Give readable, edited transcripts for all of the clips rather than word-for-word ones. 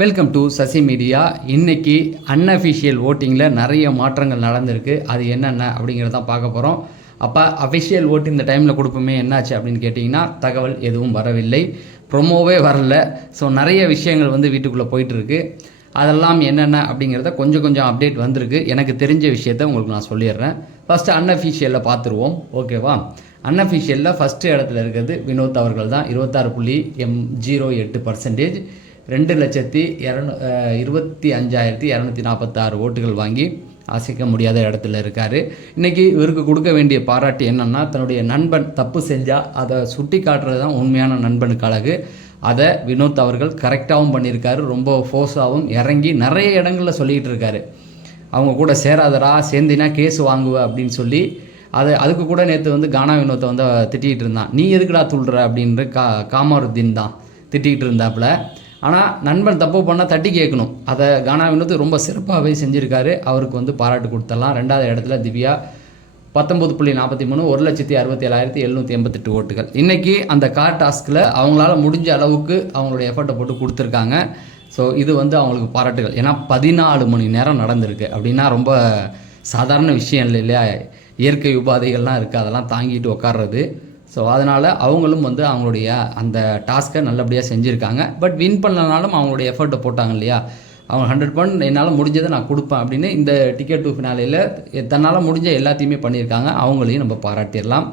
Welcome to Sasi media. இன்றைக்கி unofficial ஓட்டிங்கில் நிறைய மாற்றங்கள் நடந்திருக்கு. அது என்னென்ன அப்படிங்கிறத தான் பார்க்க போகிறோம். அப்போ அஃபிஷியல் ஓட்டு இந்த டைமில் கொடுப்போமே என்னாச்சு அப்படின்னு கேட்டிங்கன்னா தகவல் எதுவும் வரவில்லை, ப்ரொமோவே வரல. ஸோ நிறைய விஷயங்கள் வீட்டுக்குள்ளே போயிட்டுருக்கு. அதெல்லாம் என்னென்ன அப்படிங்கிறத கொஞ்சம் அப்டேட் வந்திருக்கு. எனக்கு தெரிஞ்ச விஷயத்த உங்களுக்கு நான் சொல்லிடுறேன். ஃபஸ்ட்டு அன்அஃபிஷியலில் பார்த்துருவோம், ஓகேவா? அன்அஃபிஷியலில் ஃபஸ்ட்டு இடத்துல இருக்கிறது வினோத் அவர்கள் தான். 26.08%, 2,25,246 ஓட்டுகள் வாங்கி அசைக்க முடியாத இடத்துல இருக்கார். இன்றைக்கி இவருக்கு கொடுக்க வேண்டிய பாராட்டு என்னென்னா, தன்னுடைய நண்பன் தப்பு செஞ்சால் அதை சுட்டி காட்டுறது தான் உண்மையான நண்பனுக்கு அழகு. அதை வினோத் அவர்கள் கரெக்டாகவும் பண்ணியிருக்காரு. ரொம்ப ஃபோர்ஸாகவும் இறங்கி நிறைய இடங்களில் சொல்லிகிட்டு இருக்காரு. அவங்க கூட சேராதரா, சேர்ந்தினா கேஸ் வாங்குவ அப்படின்னு சொல்லி அதுக்கு கூட நேற்று கானா வினோத்தை திட்டிகிட்டு இருந்தான். நீ எதுக்குடா துள்ளுற அப்படின்ற காமருத்தீன் தான் திட்டிகிட்டு இருந்தாப்புல. ஆனால் நண்பன் தப்பு பண்ணால் தட்டி கேட்கணும். அதை கானா வினோத் ரொம்ப சிறப்பாகவே செஞ்சுருக்காரு. அவருக்கு பாராட்டு கொடுத்துடலாம். 2வது இடத்துல திவ்யா 19.43, 1,67,788 ஓட்டுகள். இன்றைக்கி அந்த கார் டாஸ்கில் அவங்களால முடிஞ்ச அளவுக்கு அவங்களுடைய எஃபர்ட்டை போட்டு கொடுத்துருக்காங்க. ஸோ இது அவங்களுக்கு பாராட்டுகள். ஏன்னா 14 மணி நேரம் நடந்திருக்கு அப்படின்னா ரொம்ப சாதாரண விஷயம் இல்லை இல்லையா? இயற்கை உபாதைகள்லாம் இருக்குது, அதெல்லாம் தாங்கிட்டு உட்கார்றது. ஸோ அதனால் அவங்களும் அவங்களுடைய அந்த டாஸ்க்கை நல்லபடியாக செஞ்சுருக்காங்க. பட் வின் பண்ணனாலும் அவங்களுடைய எஃபர்ட்டை போட்டாங்க இல்லையா? அவங்க 100% என்னால் முடிஞ்சதை நான் கொடுப்பேன் அப்படின்னு இந்த டிக்கெட் டு ஃபினாலையில் தன்னால் முடிஞ்ச எல்லாத்தையுமே பண்ணியிருக்காங்க. அவங்களையும் நம்ம பாராட்டிடலாம்.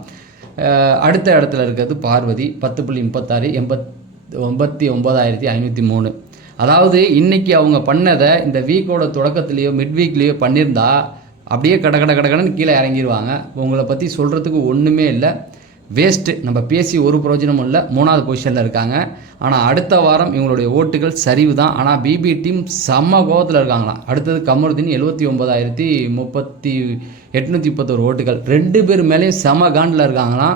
அடுத்த இடத்துல இருக்கிறது பார்வதி 10.36, 89,503. அதாவது இன்றைக்கி அவங்க பண்ணதை இந்த வீக்கோட தொடக்கத்துலேயோ மிட் வீக்லேயோ பண்ணியிருந்தா அப்படியே கடன்னு கீழே இறங்கிடுவாங்க. உங்களை பற்றி சொல்கிறதுக்கு ஒன்றுமே இல்லை, வேஸ்ட்டு. நம்ம பேசி ஒரு பிரயோஜனமும் இல்லை. 3வது பொசிஷனில் இருக்காங்க. ஆனால் அடுத்த வாரம் இவங்களுடைய ஓட்டுகள் சரிவு தான். ஆனால் பிபி டீம் செம்ம கோபத்தில் இருக்காங்களாம். அடுத்தது கமருதீன் 79,831 ஓட்டுகள். 2 பேர் மேலேயும் செம காண்டில் இருக்காங்களாம்.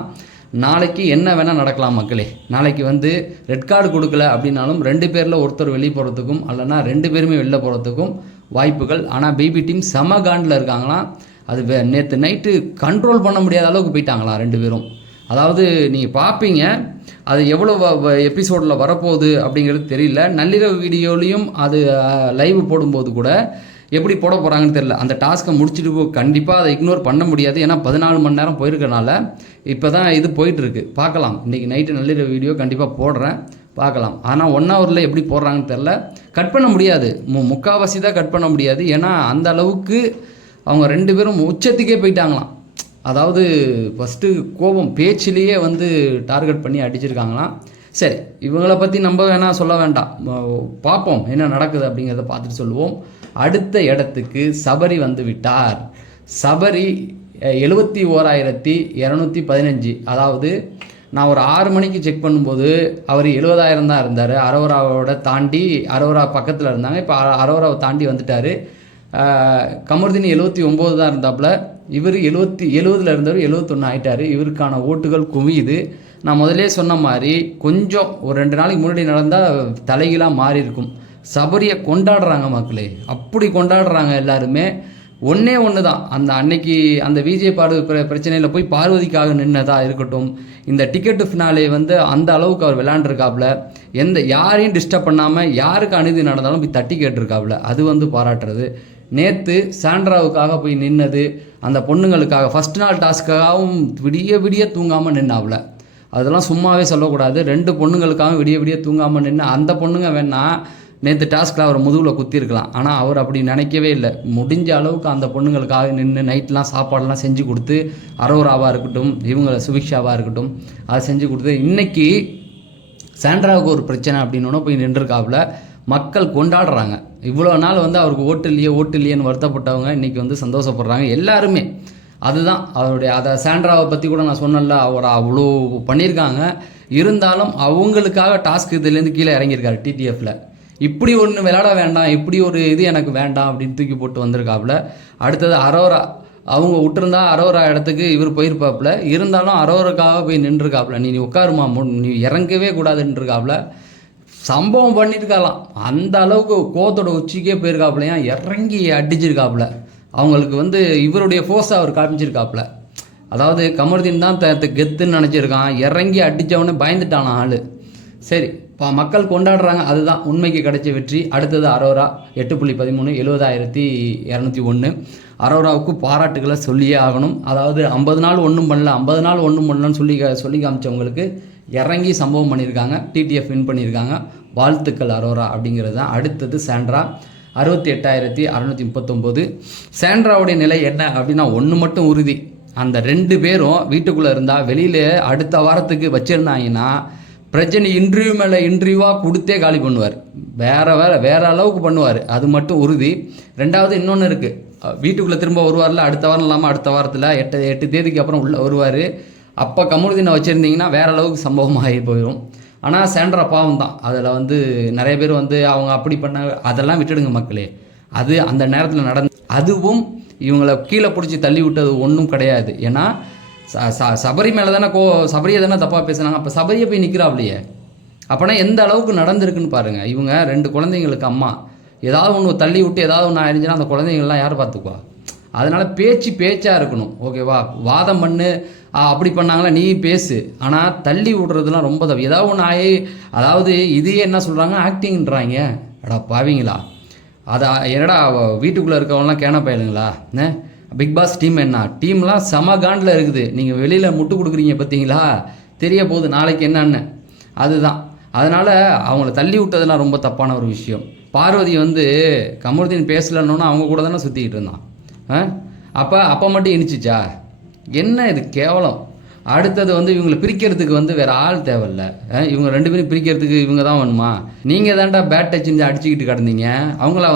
நாளைக்கு என்ன வேணால் நடக்கலாம் மக்களே. நாளைக்கு ரெட் கார்டு கொடுக்கல அப்படின்னாலும் 2 பேரில் ஒருத்தர் வெளியே போகிறதுக்கும் அல்லனா 2 பேருமே வெளில போகிறதுக்கும் வாய்ப்புகள். ஆனால் பிபி டீம் செம காண்டில் இருக்காங்களாம். அது நேற்று நைட்டு கண்ட்ரோல் பண்ண முடியாத அளவுக்கு போயிட்டாங்களாம் 2 பேரும். அதாவது நீங்கள் பார்ப்பீங்க, அது எவ்வளோ எபிசோடில் வரப்போகுது அப்படிங்கிறது தெரியல. நள்ளிரவு வீடியோலையும் அது லைவ் போடும்போது கூட எப்படி போட போகிறாங்கன்னு தெரியல. அந்த டாஸ்க்கை முடிச்சுட்டு கண்டிப்பாக அதை இக்னோர் பண்ண முடியாது. ஏன்னா 14 மணி நேரம் போயிருக்கனால இப்போ தான் இது போயிட்டுருக்கு. பார்க்கலாம், இன்றைக்கி நைட்டு நள்ளிரவு வீடியோ கண்டிப்பாக போடுறேன், பார்க்கலாம். ஆனால் 1 ஹவரில் எப்படி போடுறாங்கன்னு தெரில. கட் பண்ண முடியாது, முக்கால்வாசி தான் கட் பண்ண முடியாது. ஏன்னா அந்த அளவுக்கு அவங்க 2 பேரும் உச்சத்துக்கே போயிட்டாங்களாம். அதாவது ஃபஸ்ட்டு கோபம் பேச்சிலேயே டார்கெட் பண்ணி அடிச்சிருக்காங்களாம். சரி, இவங்களை பற்றி நம்ம வேணால் சொல்ல வேண்டாம், பார்ப்போம் என்ன நடக்குது அப்படிங்கிறத பார்த்துட்டு சொல்லுவோம். அடுத்த இடத்துக்கு சபரி விட்டார். சபரி 71,215. அதாவது நான் ஒரு 6 மணிக்கு செக் பண்ணும்போது அவர் 70,000 தான் இருந்தார். அரோராவோட தாண்டி, அரோரா பக்கத்தில் இருந்தாங்க. இப்போ அரோராவை தாண்டி வந்துட்டார். கமருதீன் 79 தான் இருந்தாப்புல. இவர் 70 இருந்தவர் 71 ஆகிட்டார். இவருக்கான ஓட்டுகள் குவியுது. நான் முதலே சொன்ன மாதிரி கொஞ்சம் ஒரு 2 நாளைக்கு முன்னாடி நடந்தால் தலைகீழாக மாறி இருக்கும். சபரியை கொண்டாடுறாங்க மக்களே, அப்படி கொண்டாடுறாங்க எல்லாருமே. ஒன்று தான், அந்த அன்னைக்கு அந்த விஜய் பிரச்சனையில் போய் பார்வதிக்காக நின்னதாக இருக்கட்டும், இந்த டிக்கெட்டு ஃபினாலே அந்த அளவுக்கு அவர் விளையாண்டுருக்காப்புல. யாரையும் டிஸ்டர்ப் பண்ணாமல் யாருக்கு அநீதி நடந்தாலும் போய் தட்டி கேட்டிருக்காப்புல. அது பாராட்டுறது. நேற்று சாண்ட்ராவுக்காக போய் நின்னது, அந்த பொண்ணுங்களுக்காக ஃபஸ்ட் நாள் டாஸ்க்காகவும் விடிய தூங்காமல் நின்னாப்புல. அதெல்லாம் சும்மாவே சொல்லக்கூடாது. 2 பொண்ணுங்களுக்காக விடிய தூங்காமல் நின்று அந்த பொண்ணுங்க வேணால் நேற்று டாஸ்கில் அவர் முதுகில் குத்திருக்கலாம். ஆனால் அவர் அப்படி நினைக்கவே இல்லை. முடிஞ்ச அளவுக்கு அந்த பொண்ணுங்களுக்காக நின்று நைட்லாம் சாப்பாடெல்லாம் செஞ்சு கொடுத்து, அரோராவாக இருக்கட்டும், இவங்க சுபிக்ஷாவாக இருக்கட்டும், அதை செஞ்சு கொடுத்து. இன்றைக்கி சாண்ட்ராவுக்கு ஒரு பிரச்சனை அப்படின்னு போய் நின்றுருக்காப்புல. மக்கள் கொண்டாடுறாங்க. இவ்வளோ நாள் அவருக்கு ஓட்டு இல்லையேன்னு வருத்தப்பட்டவங்க இன்றைக்கி சந்தோஷப்படுறாங்க எல்லாருமே. அதுதான் அவருடைய. அதை சாண்ட்ராவை பற்றி கூட நான் சொன்னல, அவர் அவ்வளோ பண்ணியிருக்காங்க. இருந்தாலும் அவங்களுக்காக டாஸ்க் இதுலேருந்து கீழே இறங்கியிருக்காரு டிடிஎஃப்பில். இப்படி ஒன்று விளையாட வேண்டாம், இப்படி ஒரு இது எனக்கு வேண்டாம் அப்படின்னு தூக்கி போட்டு வந்திருக்காப்புல. அடுத்தது அரோரா, அவங்க விட்டுருந்தா அரோரா இடத்துக்கு இவர் போயிருப்பாப்புல. இருந்தாலும் அரோராக்காக போய் நின்றுருக்காப்புல. நீ உட்காருமா, நீ இறங்கவே கூடாதுன்றிருக்காப்புல. சம்பவம் பண்ணியிருக்கலாம். அந்த அளவுக்கு கோத்தோட உச்சிக்கே போயிருக்காப்புலையா, இறங்கி அடிச்சிருக்காப்புல. அவங்களுக்கு இவருடைய ஃபோர்ஸை அவர் காமிச்சிருக்காப்புல. அதாவது கமருதீன் தான் கெத்துன்னு நினச்சிருக்கான். இறங்கி அடித்தவொடனே பயந்துட்டானா ஆள். சரி, மக்கள் கொண்டாடுறாங்க. அதுதான் உண்மைக்கு கிடைச்ச வெற்றி. அடுத்தது அரோரா 8.13 70,201. அரோராவுக்கு பாராட்டுகளை சொல்லியே ஆகணும். அதாவது 50 நாள் ஒன்றும் பண்ணல, 50 நாள் ஒன்றும் பண்ணலன்னு சொல்லி காமிச்சவங்களுக்கு இறங்கி சம்பவம் பண்ணியிருக்காங்க. டிடிஎஃப் வின் பண்ணியிருக்காங்க. வாழ்த்துக்கள் அரோரா அப்படிங்கிறது தான். அடுத்தது சாண்ட்ரா 68,639. சாண்ட்ராவுடைய நிலை என்ன அப்படின்னா, ஒன்று மட்டும் உறுதி, அந்த 2 பேரும் வீட்டுக்குள்ளே இருந்தால் வெளியில் அடுத்த வாரத்துக்கு வச்சுருந்தாங்கன்னா பிரச்சனை இன்டர்வியூ மேலே இன்டர்வியூவாக கொடுத்தே காலி பண்ணுவார். வேறு அளவுக்கு பண்ணுவார். அது மட்டும் உறுதி. ரெண்டாவது இன்னொன்று இருக்குது, வீட்டுக்குள்ளே திரும்ப வருவார்ல அடுத்த வாரம் இல்லாமல் அடுத்த வாரத்தில் 8 தேதிக்கு அப்புறம் உள்ளே வருவார். அப்போ கமருதீனை வச்சுருந்தீங்கன்னா வேறு அளவுக்கு சம்பவமாகி போயிடும். ஆனால் சாண்ட்ரா பாவம் தான். அதில் நிறைய பேர் அவங்க அப்படி பண்ண, அதெல்லாம் விட்டுடுங்க மக்களே. அது அந்த நேரத்தில் அதுவும் இவங்களை கீழே பிடிச்சி தள்ளி விட்டது ஒன்றும் கிடையாது. ஏன்னா சபரி மேலே தானே சபரியை தானே தப்பாக பேசுனாங்க. அப்போ சபரியை போய் நிற்கிறாப்லையே, அப்போனா எந்த அளவுக்கு நடந்திருக்குன்னு பாருங்கள். இவங்க 2 குழந்தைங்களுக்கு அம்மா, ஏதாவது ஒன்று தள்ளி விட்டு ஏதாவது ஒன்று ஆயிருந்துச்சுன்னா அந்த குழந்தைங்கள்லாம் யார் பார்த்துக்குவா? அதனால் பேச்சாக இருக்கணும். ஓகேவா? வாதம் பண்ணு, அப்படி பண்ணாங்களா நீ பேசு, ஆனால் தள்ளி விடுறதுலாம் ரொம்ப தப்பு. ஏதாவது ஒன்று ஆகி, அதாவது இதையே என்ன சொல்கிறாங்க, ஆக்டிங்ன்றாங்க. அடா பாவீங்களா, அதை என்னடா வீட்டுக்குள்ளே இருக்கவங்களாம் கேன பயலுங்களா? பிக் பாஸ் டீம் என்ன டீம்லாம் செம காண்டில் இருக்குது. நீங்கள் வெளியில் முட்டு கொடுக்குறீங்க பார்த்தீங்களா, தெரிய போகுது நாளைக்கு என்னன்னு. அதுதான். அதனால் அவங்கள தள்ளி விட்டதெல்லாம் ரொம்ப தப்பான ஒரு விஷயம். பார்வதி கமருதீன் பேசலன்னு அவங்க கூட தானே சுற்றிக்கிட்டு இருந்தான். அப்போ மட்டும் இனிச்சிச்சா? என்ன இது கேவலம். அடுத்தது இவங்களை பிரிக்கிறதுக்கு வேறு ஆள் தேவையில்ல. இவங்க 2 பேரும் பிரிக்கிறதுக்கு இவங்க தான் வேணுமா? நீங்கள் தான்டா பேட் டச் அடிச்சுக்கிட்டு கிடந்தீங்க. அவங்களா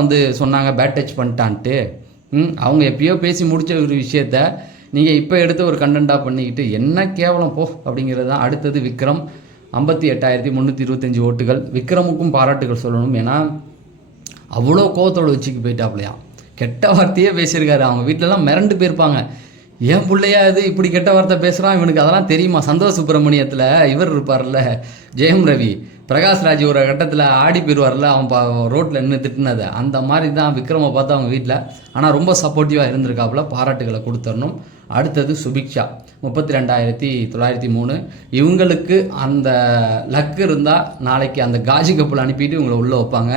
சொன்னாங்க பேட் டச் பண்ணிட்டான்ட்டு. அவங்க எப்பயோ பேசி முடித்த ஒரு விஷயத்த நீங்கள் இப்போ எடுத்து ஒரு கண்டென்ட்டாக பண்ணிக்கிட்டு என்ன கேவலம் போ அப்படிங்கிறது தான். அடுத்தது விக்ரம் 58,325 ஓட்டுகள். விக்ரமுக்கும் பாராட்டுகள் சொல்லணும். ஏன்னா அவ்வளோ கோவத்தோடு வச்சுக்கு போயிட்டாப்லையா, கெட்ட வார்த்தையே பேசியிருக்காரு. அவங்க வீட்டிலலாம் மிரண்டு போயிருப்பாங்க. ஏன் பிள்ளையா இது இப்படி கெட்ட வார்த்தை பேசுகிறான், இவனுக்கு அதெல்லாம் தெரியுமா? சந்தோஷ் சுப்பிரமணியத்தில் இவர் இருப்பார்ல, ஜெயம் ரவி, பிரகாஷ் ராஜ் ஒரு கட்டத்தில் ஆடி போயிடுவார்ல, அவன் ரோட்டில் நின்று திட்டினதை. அந்த மாதிரி தான் விக்ரமை பார்த்து அவங்க வீட்டில். ஆனால் ரொம்ப சப்போர்ட்டிவாக இருந்திருக்காப்புல, பாராட்டுகளை கொடுத்துடணும். அடுத்தது சுபிக்ஷா 32,903. இவங்களுக்கு அந்த லக்கு இருந்தால் நாளைக்கு அந்த காஜி கப்பில் அனுப்பிட்டு இவங்களை உள்ளே வைப்பாங்க.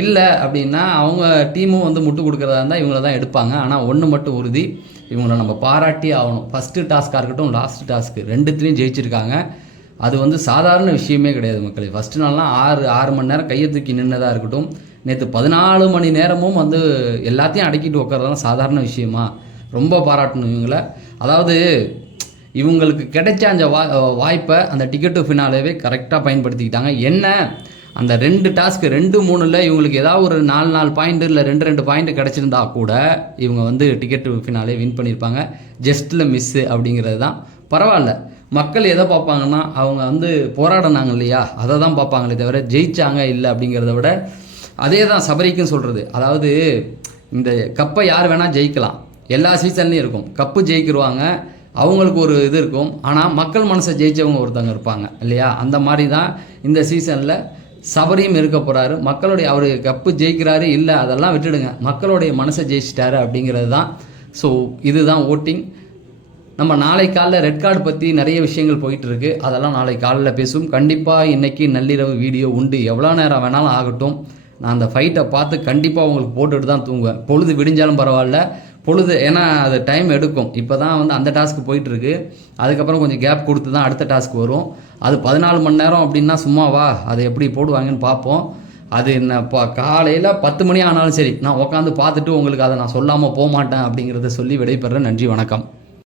இல்லை அப்படின்னா அவங்க டீமும் முட்டு கொடுக்குறதா இருந்தால் இவங்கள தான் எடுப்பாங்க. ஆனால் ஒன்று மட்டும் உறுதி, இவங்களை நம்ம பாராட்டி ஆகணும். ஃபஸ்ட்டு டாஸ்க்காக இருக்கட்டும், லாஸ்ட் டாஸ்க்கு, 2த்துலேயும் ஜெயிச்சிருக்காங்க. அது சாதாரண விஷயமே கிடையாது மக்களே. ஃபஸ்ட்டு நாள்லாம் 6 மணி நேரம் கையை தூக்கி நின்னதாக இருக்கட்டும். நேற்று 14 மணி நேரமும் எல்லாத்தையும் அடக்கிட்டு உட்காரதெல்லாம் சாதாரண விஷயமா? ரொம்ப பாராட்டணும் இவங்கள. அதாவது இவங்களுக்கு கிடைச்ச அந்த வாய்ப்பை அந்த டிக்கெட் டு ஃபினாலேவே கரெக்டாக பயன்படுத்திக்கிட்டாங்க. என்ன அந்த 2 டாஸ்க்கு 2-3ல் இவங்களுக்கு ஏதாவது ஒரு 4 பாயிண்ட் இல்லை 2 பாயிண்ட் கிடச்சிருந்தா கூட இவங்க டிக்கெட் டு ஃபினாலே வின் பண்ணியிருப்பாங்க. ஜஸ்ட்டில் மிஸ்ஸு அப்படிங்கிறது தான். பரவாயில்ல, மக்கள் எதை பார்ப்பாங்கன்னா அவங்க போராடினாங்க இல்லையா, அதை தான் பார்ப்பாங்களே தவிர ஜெயிச்சாங்க இல்லை அப்படிங்கிறத விட. அதே தான் சபரிக்கும் சொல்கிறது. அதாவது இந்த கப்பை யார் வேணால் ஜெயிக்கலாம், எல்லா சீசன்லேயும் இருக்கும். கப்பு ஜெயிக்கிடுவாங்க, அவங்களுக்கு ஒரு இது இருக்கும். ஆனால் மக்கள் மனசை ஜெயித்தவங்க ஒருத்தவங்க இருப்பாங்க இல்லையா? அந்த மாதிரி தான் இந்த சீசனில் சபரியும் இருக்க போகிறாரு. மக்களுடைய அவர் கப்பு ஜெயிக்கிறாரு இல்லை அதெல்லாம் விட்டுடுங்க, மக்களுடைய மனசை ஜெயிச்சிட்டாரு அப்படிங்கிறது தான். ஸோ இதுதான் ஓட்டிங். நம்ம நாளை காலைல ரெட் கார்டு பற்றி நிறைய விஷயங்கள் போயிட்டுருக்கு, அதெல்லாம் நாளை காலையில் பேசுவோம். கண்டிப்பாக இன்றைக்கி நள்ளிரவு வீடியோ உண்டு, எவ்வளோ நேரம் வேணாலும் ஆகட்டும். நான் அந்த ஃபைட்டை பார்த்து கண்டிப்பாக உங்களுக்கு போட்டுட்டு தான் தூங்குவேன். பொழுது விடிஞ்சாலும் பரவாயில்ல, ஏன்னா அது டைம் எடுக்கும். இப்போ தான் அந்த டாஸ்க்கு போயிட்டுருக்கு. அதுக்கப்புறம் கொஞ்சம் கேப் கொடுத்து தான் அடுத்த டாஸ்க் வரும். அது 14 மணி நேரம் அப்படின்னா சும்மாவா, அதை எப்படி போடுவாங்கன்னு பார்ப்போம். அது என்ன இப்போ காலையில் 10 மணி ஆனாலும் சரி, நான் உட்காந்து பார்த்துட்டு உங்களுக்கு அதை நான் சொல்லாமல் போக மாட்டேன் அப்படிங்கிறத சொல்லி விடைபெறேன். நன்றி, வணக்கம்.